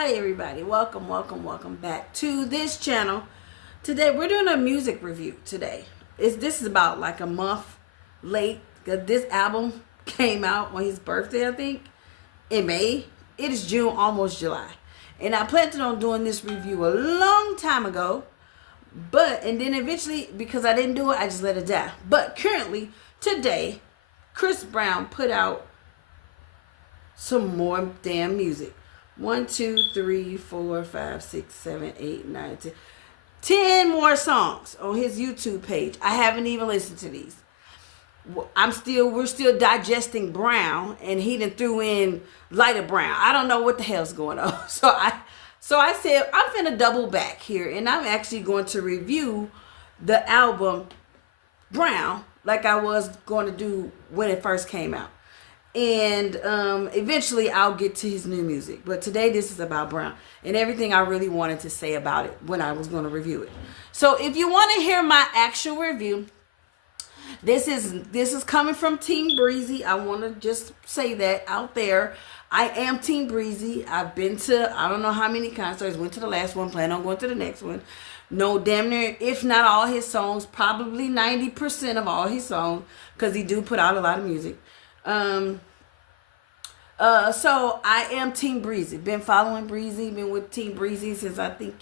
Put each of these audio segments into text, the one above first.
Hey everybody, welcome back to this channel. Today we're doing a music review today. This is about like a month late because this album came out on his birthday, I think, in May. It is June, almost July. And I planned on doing this review a long time ago, and then eventually, because I didn't do it, I just let it die. But currently, today, Chris Brown put out some more damn music. 1, 2, 3, 4, 5, 6, 7, 8, 9, 10. 10 more songs on his YouTube page. I haven't even listened to these. We're still digesting Brown, and he done threw in lighter brown. I don't know what the hell's going on. So I said I'm finna double back here, and I'm actually going to review the album Brown like I was going to do when it first came out. And eventually I'll get to his new music. But today this is about Brown and everything I really wanted to say about it when I was going to review it. So if you want to hear my actual review, this is coming from Team Breezy. I want to just say that out there. I am Team Breezy. I've been to I don't know how many concerts. Went to the last one, plan on going to the next one. No, damn near, if not all his songs, probably 90% of all his songs, because he do put out a lot of music. So I am Team Breezy. Been following Breezy, been with Team Breezy since I think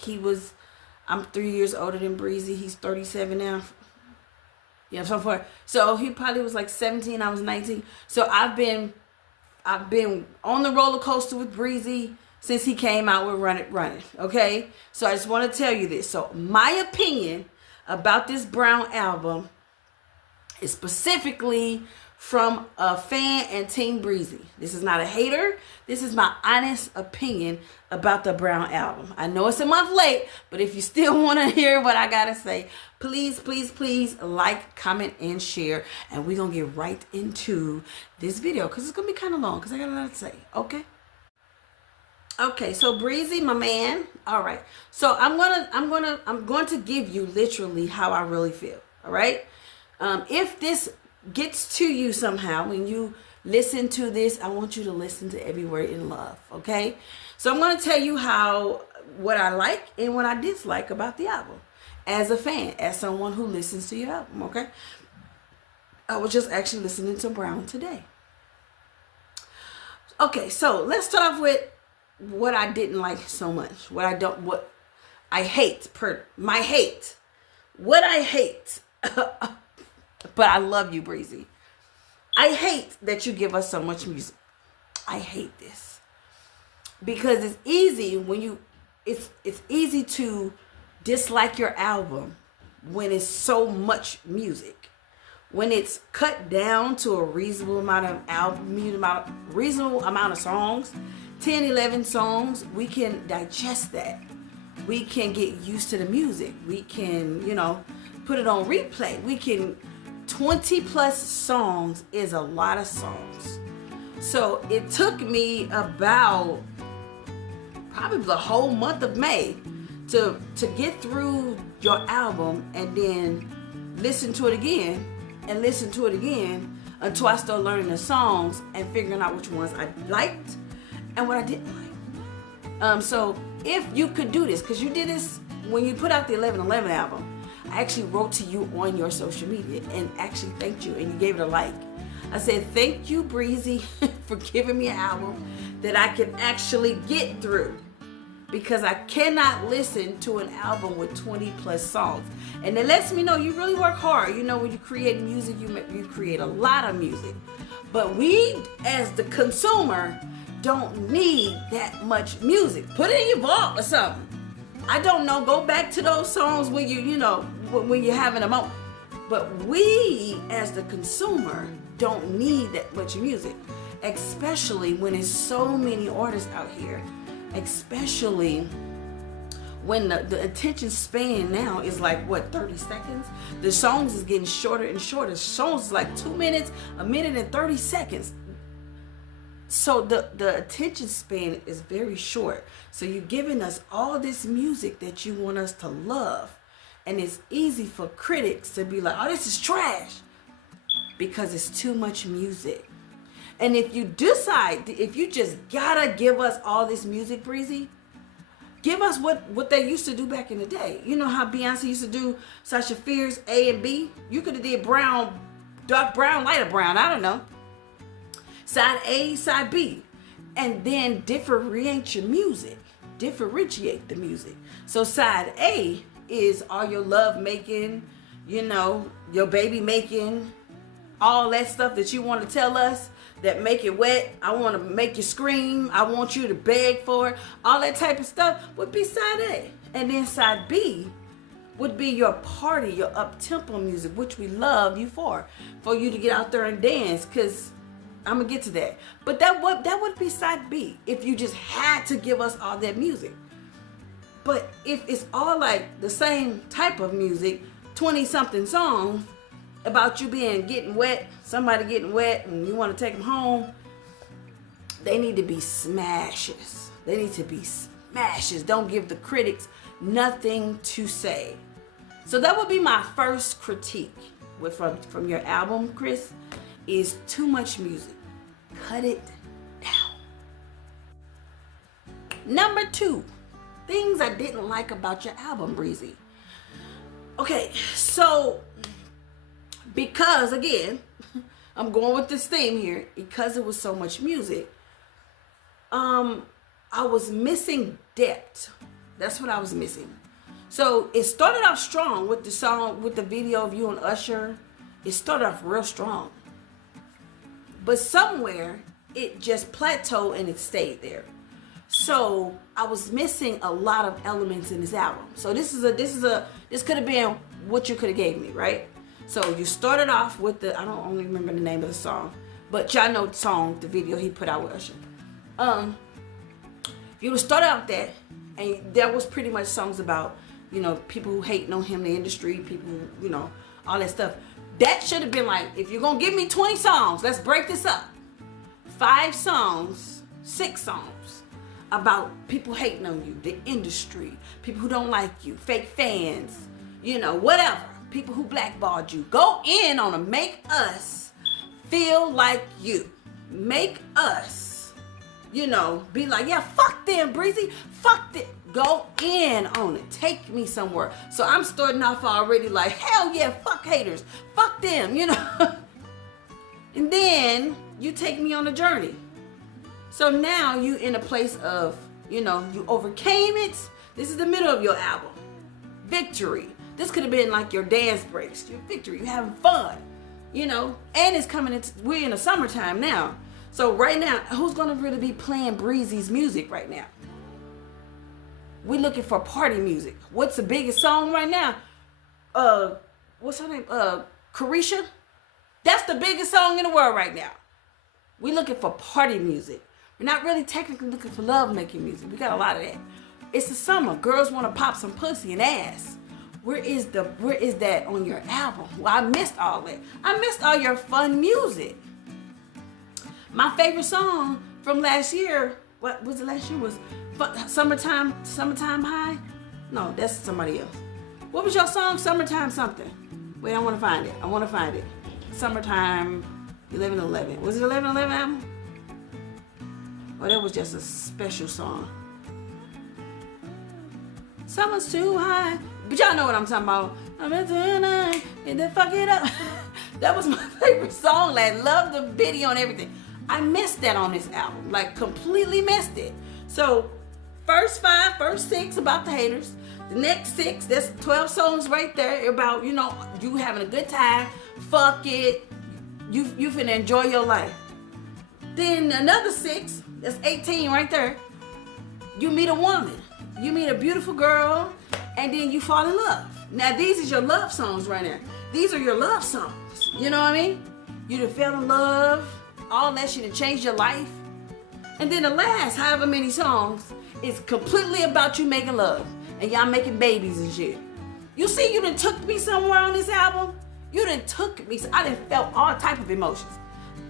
I'm 3 years older than Breezy. He's 37 now. Yeah, so far. So he probably was like 17, I was 19. So I've been on the roller coaster with Breezy since he came out with Run It, okay? So I just want to tell you this. So my opinion about this Brown album is specifically from a fan and Team Breezy. This is not a hater. This is my honest opinion about the Brown album. I know it's a month late, but if you still want to hear what I gotta say, please like, comment, and share. And we're gonna get right into this video because it's gonna be kind of long because I got a lot to say. Okay, so Breezy, my man. All right. So I'm going to give you literally how I really feel. All right. If this gets to you somehow when you listen to this, I want you to listen to every word in love. Okay. So I'm going to tell you what I like and what I dislike about the album as a fan, as someone who listens to your album. Okay. I was just actually listening to Brown today. Okay. So let's start off with what I didn't like so much, what I hate, what I hate. But I love you, Breezy. I hate that you give us so much music. I hate this because it's easy it's easy to dislike your album when it's so much music. When it's cut down to a reasonable amount of songs, 10, 11 songs, we can digest that. We can get used to the music. We can, put it on replay. 20 plus songs is a lot of songs. So it took me about probably the whole month of May to get through your album and then listen to it again and listen to it again until I started learning the songs and figuring out which ones I liked and what I didn't like. So if you could do this, because you did this when you put out the 11/11 album, I actually wrote to you on your social media and actually thanked you, and you gave it a like. I said, thank you, Breezy, for giving me an album that I can actually get through, because I cannot listen to an album with 20 plus songs. And it lets me know you really work hard. When you create music, you create a lot of music. But we, as the consumer, don't need that much music. Put it in your vault or something. I don't know. Go back to those songs when when you're having a moment. But we, as the consumer, don't need that much music, especially when there's so many artists out here, especially when the attention span now is like, 30 seconds? The songs is getting shorter and shorter. Songs is like 2 minutes, 1 minute and 30 seconds. So the attention span is very short. So you're giving us all this music that you want us to love. And it's easy for critics to be like, oh, this is trash, because it's too much music. And if you just gotta give us all this music, Breezy, Give us what they used to do back in the day. You know how Beyonce used to do Sasha Fierce A and B? You could have did brown, dark brown, lighter brown. I don't know. Side A, side B. And then differentiate your music. Differentiate the music. So side A is all your love making, you know, your baby making, all that stuff that you want to tell us that make it wet. I want to make you scream. I want you to beg for it. All that type of stuff would be side A. And then side B would be your party, your up-tempo music, which we love you for you to get out there and dance, because I'm going to get to that. But that would be side B if you just had to give us all that music. But if it's all like the same type of music, 20-something songs about you getting wet, somebody getting wet, and you want to take them home, they need to be smashes. They need to be smashes. Don't give the critics nothing to say. So that would be my first critique from your album, Chris, is too much music. Cut it down. Number 2, things I didn't like about your album, Breezy. Okay, so because, again, I'm going with this theme here, because it was so much music, I was missing depth. That's what I was missing. So it started off strong with the song, with the video of you and Usher. It started off real strong. But somewhere it just plateaued and it stayed there. So I was missing a lot of elements in this album. So this could have been what you could have gave me, right? So you started off with I don't only remember the name of the song, but y'all know the song, the video he put out with Usher. You would start out that, and there was pretty much songs about, you know, people who hating on him, the industry, people who, you know, all that stuff. That should have been like, if you're gonna give me 20 songs, let's break this up. 5 songs, 6 songs about people hating on you, the industry, people who don't like you, fake fans, you know, whatever. People who blackballed you. Go in on them. Make us feel like you. Make us, you know, be like, yeah, fuck them, Breezy. Fuck them. Go in on it. Take me somewhere. So I'm starting off already like, hell yeah, fuck haters. Fuck them, you know. And then you take me on a journey. So now you in a place of, you know, you overcame it. This is the middle of your album. Victory. This could have been like your dance breaks, your victory. You're having fun, you know. And it's coming into, we're in the summertime now. So right now, who's going to really be playing Breezy's music right now? We're looking for party music. What's the biggest song right now? What's her name? Carisha? That's the biggest song in the world right now. We're looking for party music. We're not really technically looking for love-making music. We got a lot of that. It's the summer. Girls want to pop some pussy and ass. Where is that on your album? Well, I missed all that. I missed all your fun music. My favorite song from last year, what was it last year? Was Summertime High? No, that's somebody else. What was your song? Summertime something. Wait, I want to find it. Summertime 11/11. Was it 11/11 album? Or that was just a special song. Summer's too high. But y'all know what I'm talking about. I'm in tonight and then fuck it up. That was my favorite song. Like, love the video and everything. I missed that on this album. Like, completely missed it. So, first 6 about the haters. The next 6, that's 12 songs right there about, you know, you having a good time. Fuck it. You finna enjoy your life. Then another 6, that's 18 right there. You meet a woman. You meet a beautiful girl, and then you fall in love. Now, these is your love songs right there. These are your love songs. You know what I mean? You done fell in love. All that shit done changed your life. And then the last however many songs is completely about you making love. And y'all making babies and shit. You see, you done took me somewhere on this album. You done took me. I done felt all type of emotions.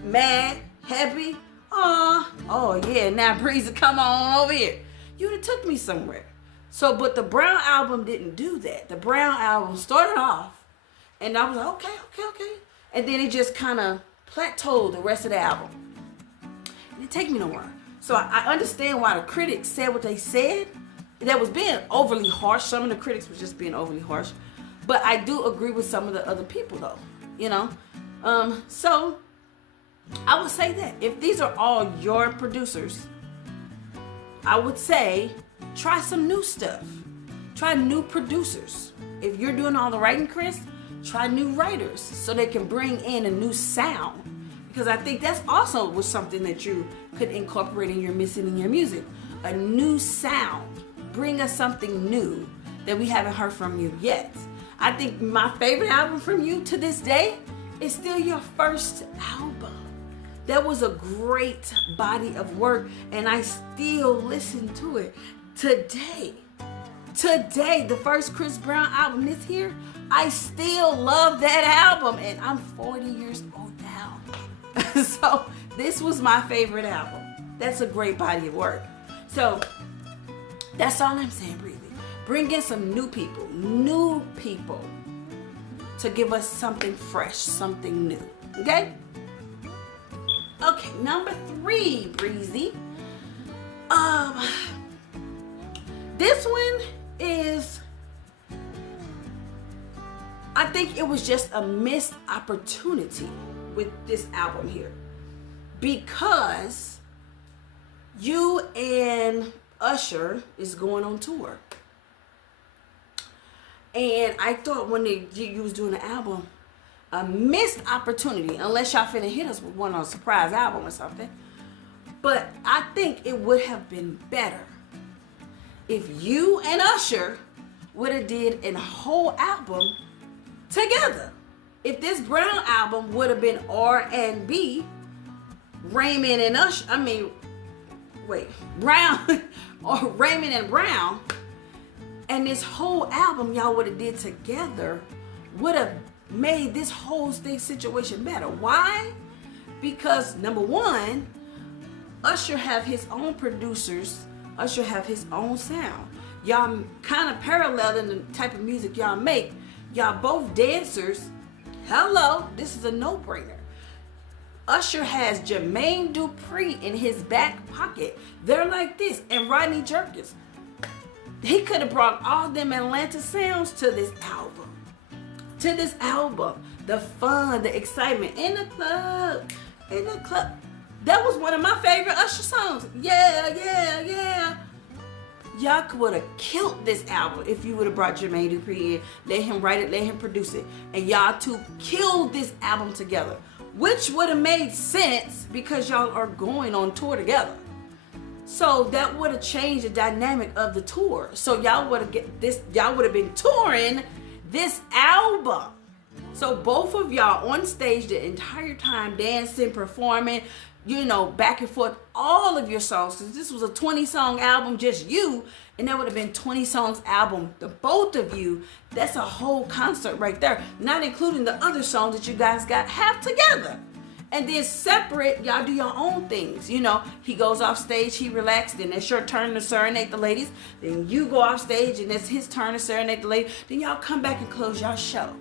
Mad, happy. Oh yeah, now Breezy, come on over here. You done took me somewhere. So, but the Brown album didn't do that. The Brown album started off, and I was like, okay. And then it just kind of plateaued the rest of the album. It didn't take me nowhere. So I understand why the critics said what they said, that was being overly harsh. Some of the critics was just being overly harsh. But I do agree with some of the other people though, you know. So I would say that if these are all your producers, I would say try some new stuff. Try new producers. If you're doing all the writing, Chris, try new writers so they can bring in a new sound. Because I think that's also was something that you could incorporate in your mixing in your music. A new sound. Bring us something new that we haven't heard from you yet. I think my favorite album from you to this day is still your first album. That was a great body of work, and I still listen to it today. Today, the first Chris Brown album this year, I still love that album, and I'm 40 years old now. So this was my favorite album. That's a great body of work. So that's all I'm saying, Breezy. Bring in some new people to give us something fresh, something new. Okay? Okay, number 3, Breezy. This one is, I think it was just a missed opportunity with this album here, because you and Usher is going on tour. And I thought when you was doing the album, a missed opportunity, unless y'all finna hit us with one on a surprise album or something. But I think it would have been better if you and Usher would have did a whole album together. If this Brown album would have been R&B, Raymond and Usher, Brown or Raymond and Brown, and this whole album y'all would have did together, would have made this whole situation better. Why? Because number one, Usher have his own producers. Usher have his own sound. Y'all kind of paralleling the type of music y'all make. Y'all both dancers. Hello, this is a no-brainer. Usher has Jermaine Dupri in his back pocket. They're like this. And Rodney Jerkins. He could have brought all them Atlanta sounds to this album. The fun, the excitement in the club. That was one of my favorite Usher songs. Yeah. Y'all would have killed this album if you would have brought Jermaine Dupri in, let him write it, let him produce it, and y'all two killed this album together, which would have made sense because y'all are going on tour together. So that would have changed the dynamic of the tour. So y'all would have been touring this album. So both of y'all on stage the entire time, dancing, performing, back and forth, all of your songs. Because this was a 20-song album, just you, and that would have been 20 songs album, the both of you. That's a whole concert right there, not including the other songs that you guys have together. And then separate, y'all do your own things. He goes off stage, he relaxed, then it's your turn to serenade the ladies. Then you go off stage and it's his turn to serenade the ladies. Then y'all come back and close y'all show.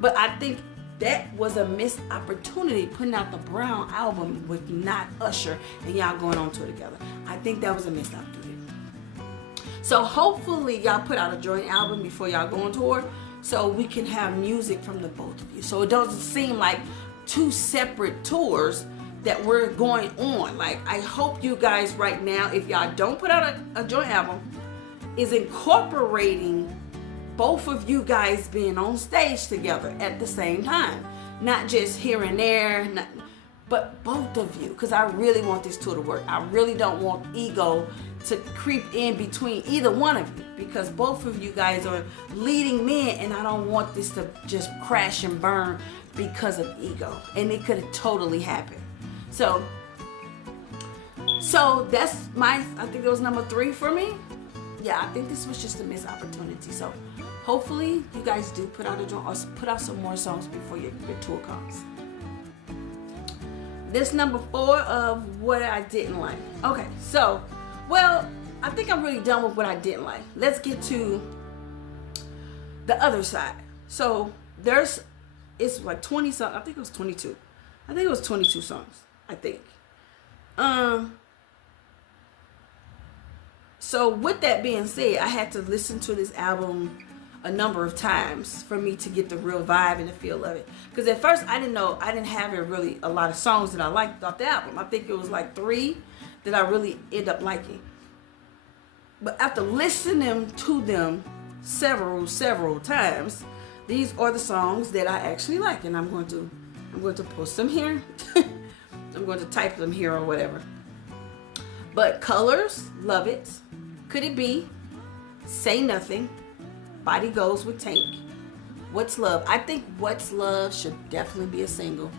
But I think that was a missed opportunity, putting out the Brown album with not Usher and y'all going on tour together. I think that was a missed opportunity. So hopefully y'all put out a joint album before y'all go on tour so we can have music from the both of you. So it doesn't seem like 2 separate tours that we're going on. Like, I hope you guys right now, if y'all don't put out a joint album, is incorporating both of you guys being on stage together at the same time. Not just here and there, but both of you. Because I really want this tour to work. I really don't want ego to creep in between either one of you. Because both of you guys are leading men, and I don't want this to just crash and burn because of ego. And it could have totally happened. So that's I think it was number 3 for me. Yeah, I think this was just a missed opportunity. So hopefully you guys do put out a joint or put out some more songs before your tour comes. This number 4 of what I didn't like. Okay, so, I think I'm really done with what I didn't like. Let's get to the other side. So it's like 20 songs. I think it was 22. I think it was 22 songs. I think. So with that being said, I had to listen to this album a number of times for me to get the real vibe and the feel of it. Because at first I didn't have really a lot of songs that I liked off the album. I think it was like 3 that I really end up liking. But after listening to them several times, these are the songs that I actually like, and I'm going to post them here. I'm going to type them here or whatever. But Colors, love it. Could It Be? Say Nothing. Body Goes with Tank. What's Love? I think What's Love should definitely be a single.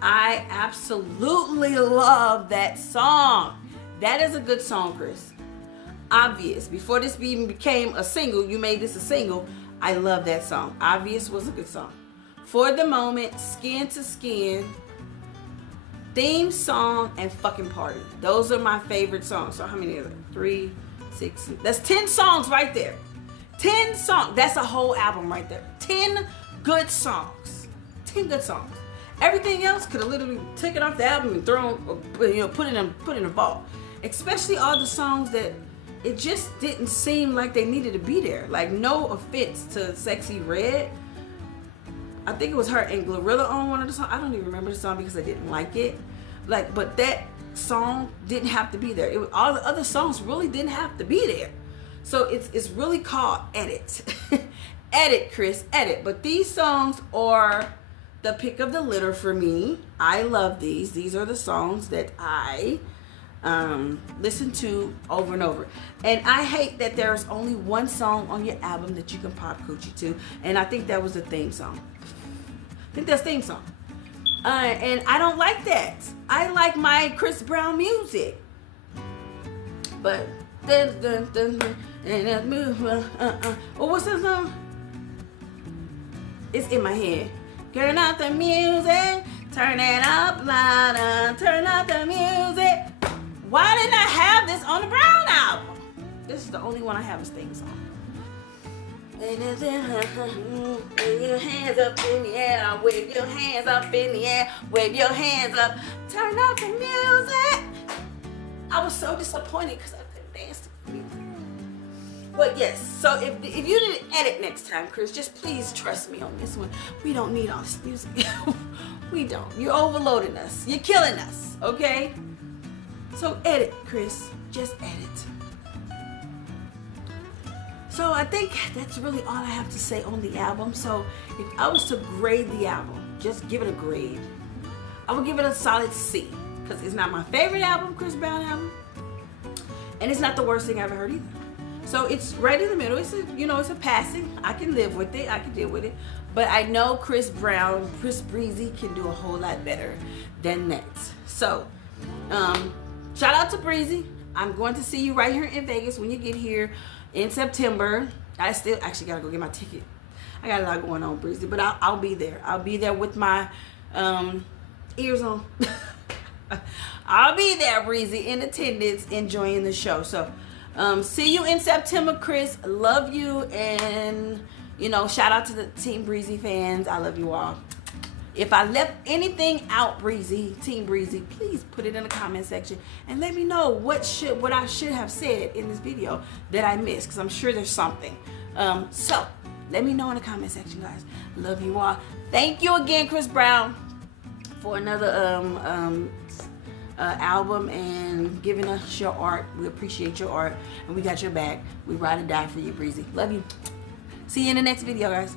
I absolutely love that song. That is a good song, Chris. Obvious. Before this even became a single, you made this a single. I love that song. Obvious was a good song. For the Moment, Skin to Skin, Theme Song, and Fucking Party. Those are my favorite songs. So how many are there? 3, 6. That's 10 songs right there. 10 songs. That's a whole album right there. 10 good songs. 10 good songs. Everything else could have literally taken off the album and thrown, put in a vault. Especially all the songs that it just didn't seem like they needed to be there. Like, no offense to Sexy Red. I think it was her and Glorilla on one of the songs. I don't even remember the song because I didn't like it. Like, but that song didn't have to be there. All the other songs really didn't have to be there. So it's really called Edit. Edit, Chris, edit. But these songs are the pick of the litter for me. I love these. These are the songs that I listen to over and over. And I hate that there's only one song on your album that you can pop coochie to. And I think that was the theme song. I think that's theme song. And I don't like that. I like my Chris Brown music. But oh, what's that song? It's in my head. Turn out the music, turn it up louder, turn out the music. Why didn't I have this on the Brown album? This is the only one I have as theme song. Wave your hands up in the air, wave your hands up in the air, wave your hands up, turn up the music. I was so disappointed because I couldn't dance to the music. But yes, so if you didn't edit next time, Chris, just please trust me on this one. We don't need all this music. We don't. You're overloading us. You're killing us, okay? So edit, Chris. Just edit. So I think that's really all I have to say on the album. So if I was to grade the album, just give it a grade, I would give it a solid C. Because it's not my favorite album, Chris Brown album. And it's not the worst thing I've ever heard either. So it's right in the middle. It's a passing. I can live with it. I can deal with it. But I know Chris Brown, Chris Breezy can do a whole lot better than that. So, shout out to Breezy. I'm going to see you right here in Vegas when you get here in September. I still actually gotta go get my ticket. I got a lot going on, Breezy, but I'll be there. I'll be there with my ears on. I'll be there, Breezy, in attendance, enjoying the show. So, see you in September, Chris. Love you, and shout out to the Team Breezy fans. I love you all. If I left anything out, Breezy, Team Breezy, please put it in the comment section and let me know what I should have said in this video that I missed, because I'm sure there's something. So let me know in the comment section, guys. Love you all. Thank you again, Chris Brown, for another album and giving us your art. We appreciate your art, and we got your back. We ride or die for you, Breezy. Love you. See you in the next video, guys.